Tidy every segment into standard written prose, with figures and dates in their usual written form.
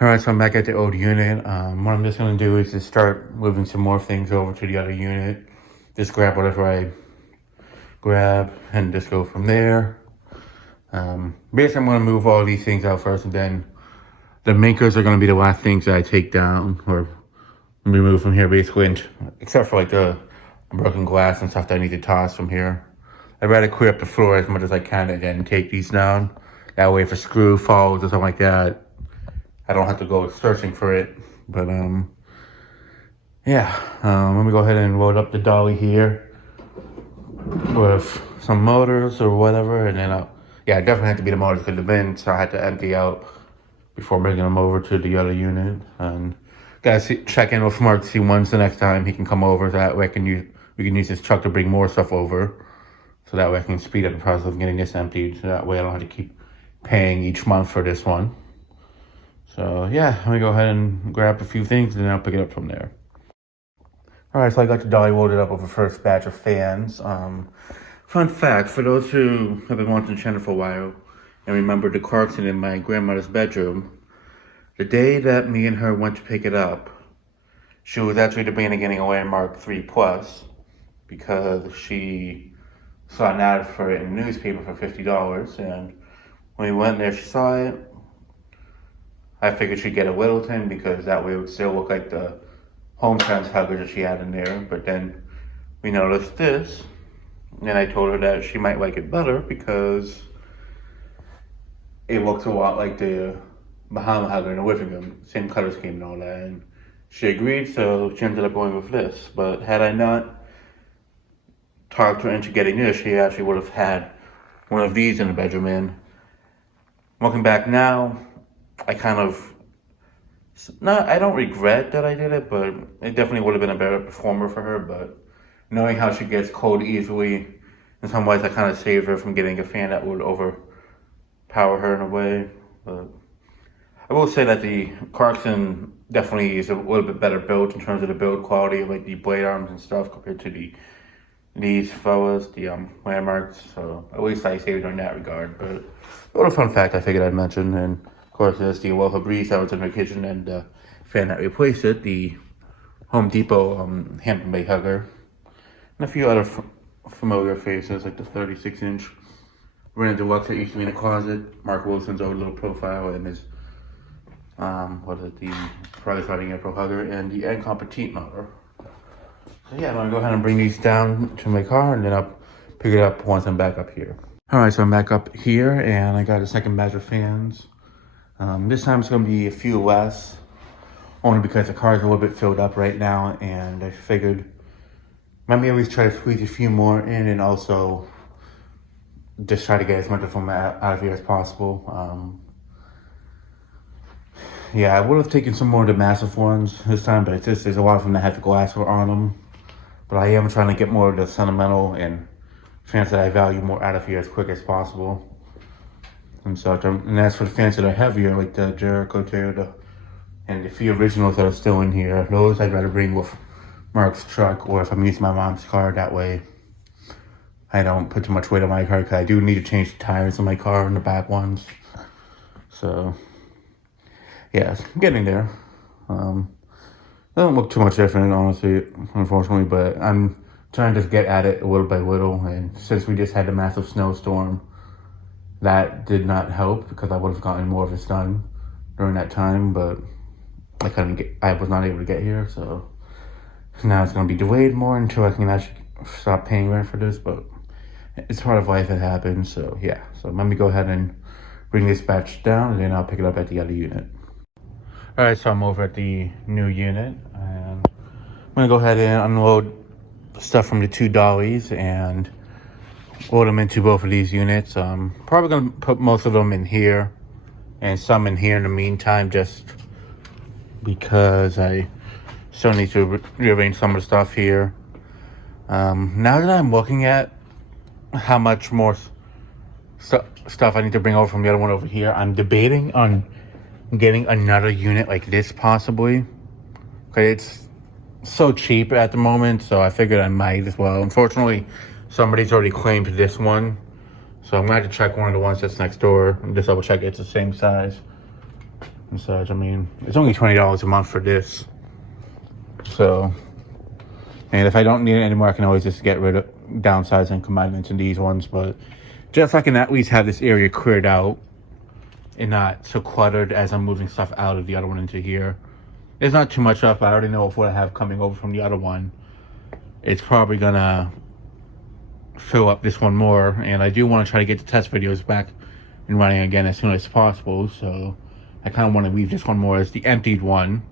All right, so I'm back at the old unit. What I'm just gonna do is just start moving some more things over to the other unit. Just grab whatever I grab and just go from there. Basically, I'm gonna move all these things out first, and then the makers are gonna be the last things that I take down or remove from here, basically, except for like the broken glass and stuff that I need to toss from here. I'd rather clear up the floor as much as I can and then take these down. That way, if a screw falls or something like that, I don't have to go searching for it. But yeah, let me go ahead and load up the dolly here with some motors or whatever, and then yeah, it definitely had to be the motors because the bin, so I had to empty out before bringing them over to the other unit. And gotta check in with Mark to see when's the next time he can come over, so that way we can use this truck to bring more stuff over, so that way I can speed up the process of getting this emptied, so that way I don't have to keep paying each month for this one. So yeah, let me go ahead and grab a few things and then I'll pick it up from there. All right, so I got the dolly loaded up with the first batch of fans. Fun fact, for those who have been watching the channel for a while and remember the Clarkson in my grandmother's bedroom, the day that me and her went to pick it up, she was actually debating getting a Landmark 3 Plus because she saw an ad for it in the newspaper for $50, and when we went there, she saw it. I figured she'd get a Littleton because that way it would still look like the home trans hugger that she had in there. But then we noticed this, and I told her that she might like it better because it looks a lot like the Bahama hugger in the Whiffington, same color scheme and all that. And she agreed, so she ended up going with this. But had I not talked her into getting this, she actually would have had one of these in the bedroom. And looking back now, I kind of, I don't regret that I did it, but it definitely would have been a better performer for her. But knowing how she gets cold easily, in some ways I kind of saved her from getting a fan that would overpower her in a way. But I will say that the Clarkson definitely is a little bit better built in terms of the build quality, like the blade arms and stuff, compared to these fellas, the Landmarks. So at least I saved her in that regard. But a little fun fact I figured I'd mention. And of course, there's the Aloha Breeze that was in the kitchen, and the fan that replaced it, the Home Depot Hampton Bay Hugger, and a few other familiar faces like the 36-inch Reina Deluxe that used to be in the closet, Mark Wilson's old little profile, and his the Fridays Riding April Hugger, and the Encom Petite motor. So yeah, I'm gonna go ahead and bring these down to my car, and then I'll pick it up once I'm back up here. All right, so I'm back up here, and I got a second batch of fans. This time it's gonna be a few less, only because the car is a little bit filled up right now, and I figured maybe always try to squeeze a few more in, and also just try to get as much of them out of here as possible. Yeah, I would have taken some more of the massive ones this time, but it's just there's a lot of them that have the glass on them. But I am trying to get more of the sentimental and fans that I value more out of here as quick as possible. And such. And as for the fans that are heavier, like the Jericho 2, and the few originals that are still in here, those I'd rather bring with Mark's truck, or if I'm using my mom's car, that way I don't put too much weight on my car, because I do need to change the tires on my car and the back ones. So yeah, I'm getting there. Doesn't look too much different, honestly, unfortunately, but I'm trying to just get at it little by little. And since we just had a massive snowstorm, that did not help because I would have gotten more of this done during that time, but I was not able to get here, so now it's going to be delayed more until I can actually stop paying rent for this. But it's part of life, it happens. So yeah, so let me go ahead and bring this batch down, and then I'll pick it up at the other unit. All right, so I'm over at the new unit, and I'm gonna go ahead and unload stuff from the two dollies and load them into both of these units. Probably gonna put most of them in here and some in here in the meantime, just because I still need to rearrange some of the stuff here. Now that I'm looking at how much more stuff I need to bring over from the other one over here, I'm debating on getting another unit like this possibly. Okay, it's so cheap at the moment, so I figured I might as well. Unfortunately, somebody's already claimed this one, so I'm gonna have to check one of the ones that's next door and just double check it's the same size. and such. I mean, it's only $20 a month for this. So, and if I don't need it anymore, I can always just get rid of, downsize and combine it into these ones. But just so I can at least have this area cleared out and not so cluttered as I'm moving stuff out of the other one into here. There's not too much up. I already know of what I have coming over from the other one. It's probably gonna fill up this one more, and I do want to try to get the test videos back and running again as soon as possible. So I kind of want to leave this one more as the emptied one,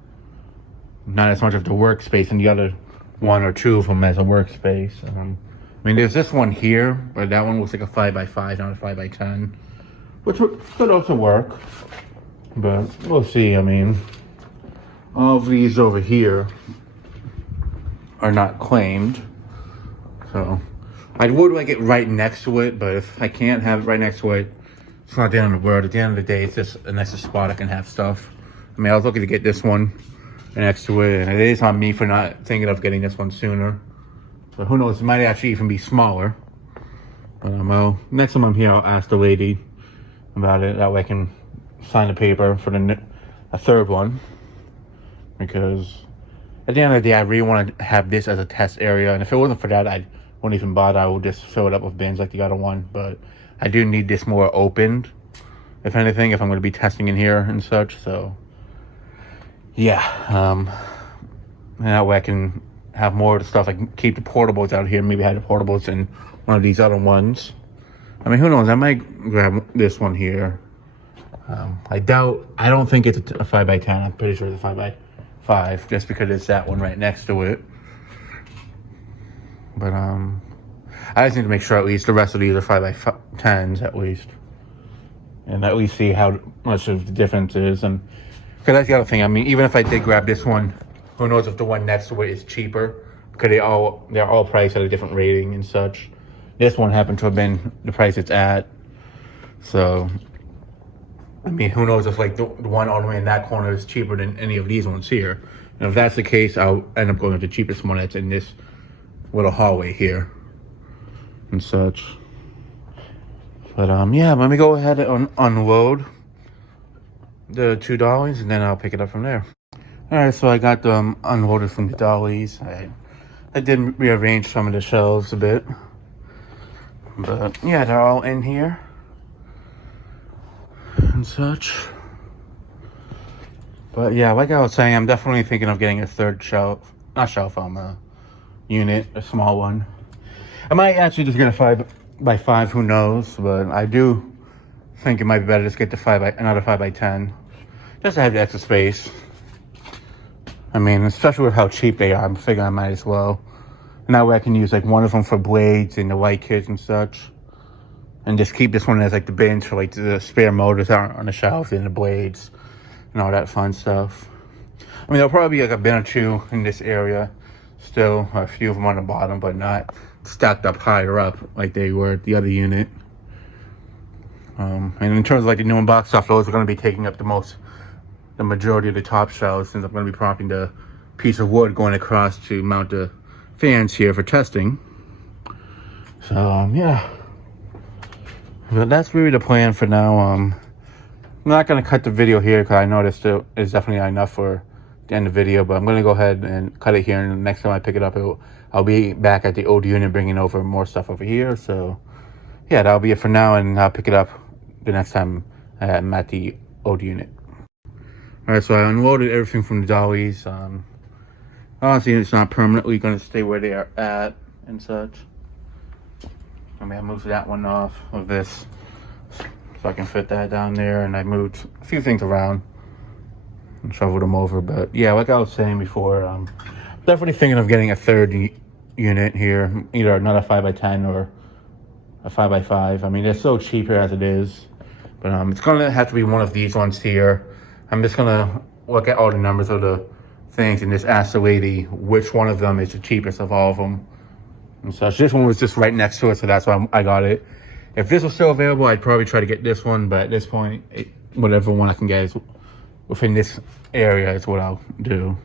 not as much of the workspace, and the other one or two of them as a workspace. I mean, there's this one here, but that one looks like a 5x5, not a 5x10, which could also work, but we'll see. I mean, all of these over here are not claimed, so I would like it right next to it, but if I can't have it right next to it, it's not the end of the world. At the end of the day, it's just a nicer spot I can have stuff. I mean, I was looking to get this one next to it, and it is on me for not thinking of getting this one sooner. So who knows, it might actually even be smaller. But well, next time I'm here, I'll ask the lady about it. That way I can sign the paper for a third one. Because at the end of the day, I really want to have this as a test area. And if it wasn't for that, I wouldn't even bother. I would just fill it up with bins like the other one. But I do need this more opened, if anything, if I'm going to be testing in here and such. So yeah, and that way I can have more of the stuff. I can keep the portables out here. Maybe have the portables in one of these other ones. I mean, who knows? I might grab this one here. I don't think it's a 5x10. I'm pretty sure it's a 5x5, just because it's that one right next to it. But I just need to make sure at least the rest of these are 5x10s at least, and at least see how much of the difference is. And because that's the other thing. I mean, even if I did grab this one, who knows if the one next to it is cheaper? Because they're all priced at a different rating and such. This one happened to have been the price it's at. So, I mean, who knows if like the one all the way in that corner is cheaper than any of these ones here. And if that's the case, I'll end up going with the cheapest one that's in this little hallway here and such. But yeah, let me go ahead and unload the two dollies, and then I'll pick it up from there. All right, so I got them unloaded from the dollies. I did rearrange some of the shelves a bit, but yeah, they're all in here and such. But yeah, like I was saying, I'm definitely thinking of getting a third unit, a small one. I might actually just get a 5x5, who knows? But I do think it might be better just get the another 5x10, just to have the extra space. I mean, especially with how cheap they are, I'm figuring I might as well. And that way I can use like one of them for blades and the light kits and such, and just keep this one as like the bins for like the spare motors out on the shelf and the blades and all that fun stuff. I mean, there'll probably be like a bin or two in this area still, a few of them on the bottom, but not stacked up higher up like they were at the other unit. And in terms of like the new box stuff, those are going to be taking up the majority of the top shelves, since I'm going to be propping the piece of wood going across to mount the fans here for testing. So yeah, but that's really the plan for now. I'm not going to cut the video here because I know this still is definitely enough for the end of the video, but I'm going to go ahead and cut it here, and the next time I pick it up, I'll be back at the old unit bringing over more stuff over here. So yeah, that'll be it for now, and I'll pick it up the next time I'm at the old unit. All right, so I unloaded everything from the dollies. Honestly, it's not permanently going to stay where they are at and such. I mean, I moved that one off of this so I can fit that down there, and I moved a few things around and shoveled them over. But yeah, like I was saying before, definitely thinking of getting a third unit here, either another 5x10 or a 5x5. I mean, they're so cheap here as it is, but it's gonna have to be one of these ones here. I'm just gonna look at all the numbers of the things and just ask the lady which one of them is the cheapest of all of them. And so this one was just right next to it, so that's why I got it. If this was still available, I'd probably try to get this one, but at this point, whatever one I can get is within this area is what I'll do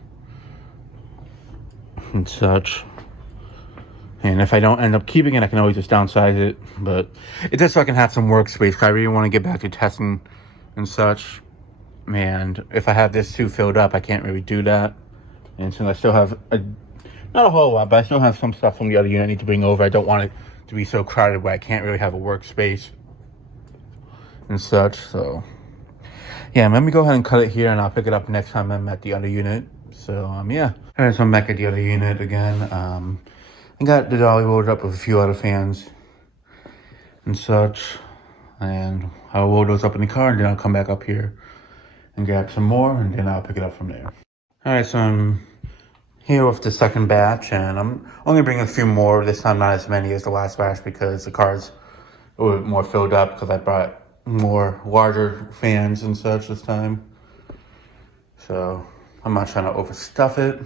and such. And if I don't end up keeping it, I can always just downsize it. But it's just so I can have some workspace, because I really want to get back to testing and such. And if I have this too filled up, I can't really do that. And since I still have not a whole lot, but I still have some stuff from the other unit I need to bring over. I don't want it to be so crowded where I can't really have a workspace and such. So yeah, let me go ahead and cut it here, and I'll pick it up next time I'm at the other unit. So yeah. All right, so I'm back at the other unit again. I got the dolly loaded up with a few other fans and such, and I'll load those up in the car, and then I'll come back up here and grab some more, and then I'll pick it up from there. All right, so I'm here with the second batch, and I'm only bringing a few more this time, not as many as the last batch, because the car's a little bit more filled up because I brought more larger fans and such this time. So I'm not trying to overstuff it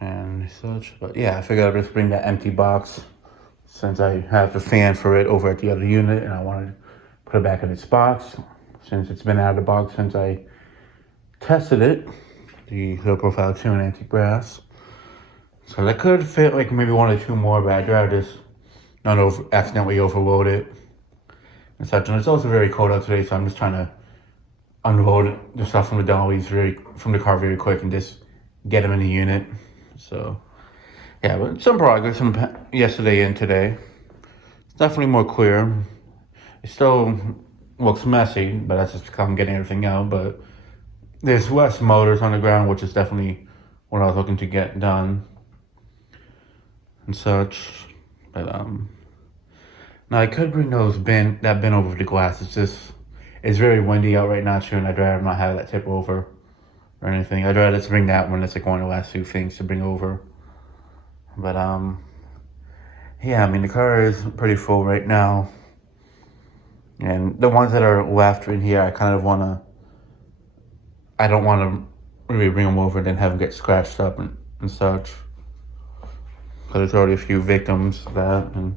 and such, but yeah, I figured I'd just bring that empty box since I have the fan for it over at the other unit, and I wanted to put it back in its box since it's been out of the box since I tested it, the Low Profile 2 and Antique Brass. So that could fit like maybe one or two more, but I'd rather just not accidentally overload it and such. And it's also very cold out today, so I'm just trying to unload the stuff from the dollies from the car very quick and just get them in the unit. So yeah, but some progress from yesterday and today. It's definitely more clear. It still looks messy, but that's just because I'm getting everything out. But there's less motors on the ground, which is definitely what I was looking to get done and such. But now I could bring that bin over the glass. It's very windy out right now too, and I'd rather not have that tip over or anything. I'd rather just bring that one. It's like one of the last few things to bring over. But yeah, I mean the car is pretty full right now, and the ones that are left in here, I don't want to really bring them over and then have them get scratched up and such, because there's already a few victims of that. And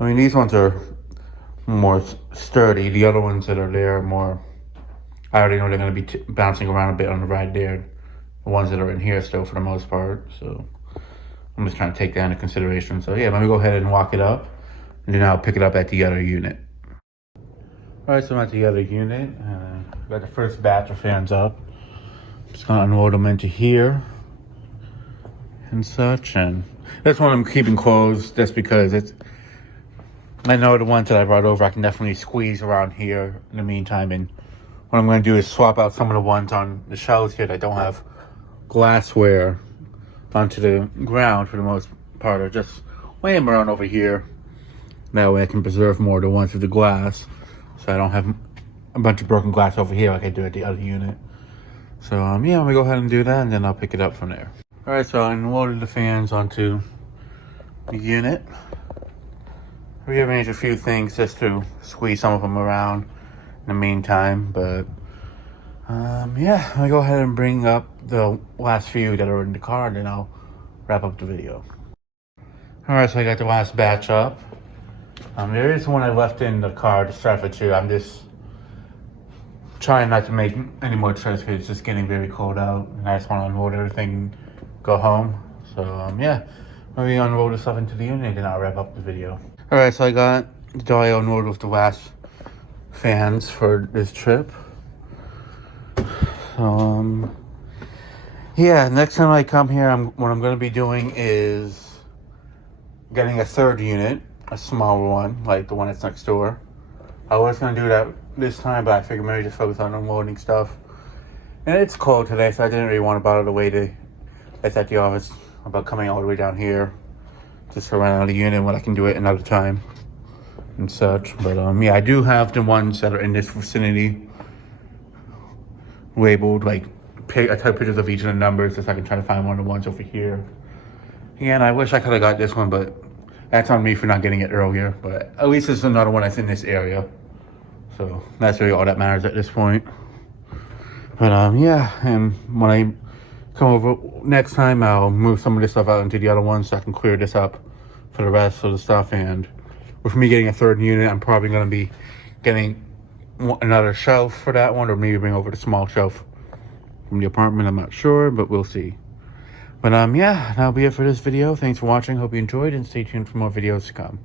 I mean, these ones are more sturdy. The other ones that are there are more, I already know they're going to be bouncing around a bit on the ride there. The ones that are in here still for the most part. So I'm just trying to take that into consideration. So yeah, let me go ahead and walk it up, and then I'll pick it up at the other unit. All right, so I'm at the other unit. Got the first batch of fans up. Just gonna unload them into here and such. And this one I'm keeping closed just because I know the ones that I brought over I can definitely squeeze around here in the meantime. And what I'm going to do is swap out some of the ones on the shelves here that don't have glassware onto the ground for the most part, or just lay them around over here. That way I can preserve more of the ones with the glass, so I don't have a bunch of broken glass over here like I do at the other unit. So yeah, I'm gonna go ahead and do that, and then I'll pick it up from there. All right, so I unloaded the fans onto the unit. Rearranged a few things just to squeeze some of them around in the meantime, but yeah, I'll go ahead and bring up the last few that are in the car, and then I'll wrap up the video. All right, so I got the last batch up. There is one I left in the car, the Stratford 2. I'm just trying not to make any more trips because it's just getting very cold out, and I just want to unload everything and go home. So yeah, maybe unload the stuff into the unit, and then I'll wrap up the video. All right, so I got the dolly unloaded with the last fans for this trip. So yeah, next time I come here, what I'm going to be doing is getting a third unit, a smaller one, like the one that's next door. I was going to do that this time, but I figured maybe just focus on unloading stuff. And it's cold today, so I didn't really want to bother the way that's at the office about coming all the way down here just to run out of the unit when I can do it another time and such. But yeah, I do have the ones that are in this vicinity labeled, like I took pictures of each of the numbers just so I can try to find one of the ones over here. And I wish I could have got this one, but that's on me for not getting it earlier. But at least it's another one that's in this area, so that's really all that matters at this point. But yeah, and when I come over next time, I'll move some of this stuff out into the other one so I can clear this up for the rest of the stuff. And with me getting a third unit, I'm probably going to be getting another shelf for that one, or maybe bring over the small shelf from the apartment. I'm not sure, but we'll see. But yeah, that'll be it for this video. Thanks for watching. Hope you enjoyed, and stay tuned for more videos to come.